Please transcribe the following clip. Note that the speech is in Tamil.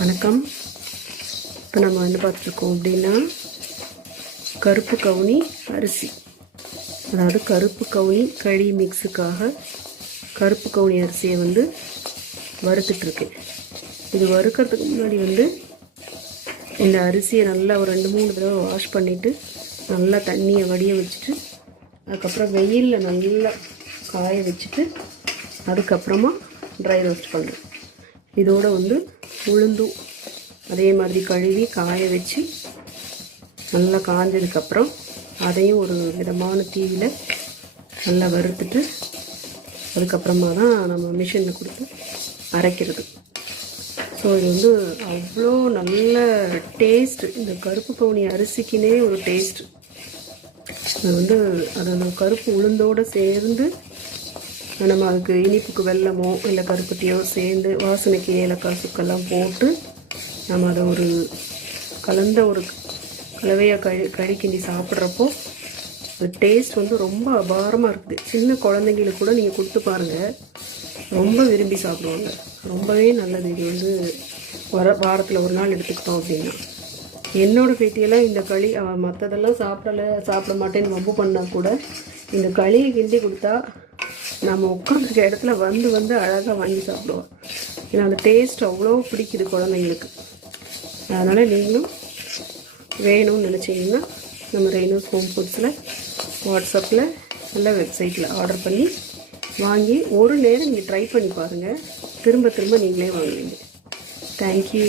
வணக்கம். இப்போ நம்ம வந்து பார்த்துருக்கோம் அப்படின்னா கருப்பு கவுனி அரிசி, அதாவது கருப்பு கவுனி களி மிக்ஸுக்காக கருப்பு கவுனி அரிசியை வந்து வறுத்துட்ருக்கேன். இது வறுக்கிறதுக்கு முன்னாடி வந்து இந்த அரிசியை நல்லா ஒரு 2-3 தடவை வாஷ் பண்ணிவிட்டு நல்லா தண்ணியை வடிய வச்சுட்டு அதுக்கப்புறம் வெயிலில் நல்லா காய வச்சுட்டு அதுக்கப்புறமா ட்ரை ரோஸ்ட் பண்ணுறேன். இதோடு வந்து உளுந்தும் அதே மாதிரி கழுவி காய வச்சு நல்லா காஞ்சதுக்கப்புறம் அதையும் ஒரு மிதமான தீயில் நல்லா வறுத்துட்டு அதுக்கப்புறமா தான் நம்ம மிஷினில் கொடுத்து அரைக்கிறது. ஸோ இது வந்து அவ்வளோ நல்ல டேஸ்ட்டு. இந்த கருப்பு கவுனி அரிசிக்குனே ஒரு டேஸ்ட்டு. அது வந்து அதோட கருப்பு உளுந்தோடு சேர்ந்து நம்ம அதுக்கு இனிப்புக்கு வெல்லமோ இல்லை கருப்பட்டியோ சேர்ந்து வாசனைக்கு ஏலக்காய் சுக்கெல்லாம் போட்டு நம்ம அதை ஒரு கலந்த ஒரு கலவையாக கழி கிண்டி சாப்பிட்றப்போ அது டேஸ்ட் வந்து ரொம்ப அபாரமாக இருக்குது. சின்ன குழந்தைங்களுக்கு கூட நீங்கள் கொடுத்து பாருங்கள், ரொம்ப விரும்பி சாப்பிடுவாங்க. ரொம்பவே நல்லது. இது வந்து வாரத்தில் ஒரு நாள் எடுத்துக்கிட்டோம் அப்படின்னா. என்னோடய பேத்தியெல்லாம் இந்த களி மற்றதெல்லாம் சாப்பிட மாட்டேன்னு ரொம்ப பண்ணால் கூட இந்த களியை கிண்டி கொடுத்தா நம்ம உட்காந்துருக்க இடத்துல வந்து அழகாக வாங்கி சாப்பிடுவோம். ஏன்னா அந்த டேஸ்ட் அவ்வளோ பிடிக்குது குழந்தைங்களுக்கு. அதனால் நீங்களும் வேணும்னு நினச்சிங்கன்னா நம்ம ரெய்னோஸ் ஹோம் ஃபுட்ஸில் வாட்ஸ்அப்பில் இல்லை வெப்சைட்டில் ஆர்டர் பண்ணி வாங்கி ஒரு நேரம் நீங்கள் ட்ரை பண்ணி பாருங்கள். திரும்ப திரும்ப நீங்களே வாங்குவீங்க. தேங்க்யூ.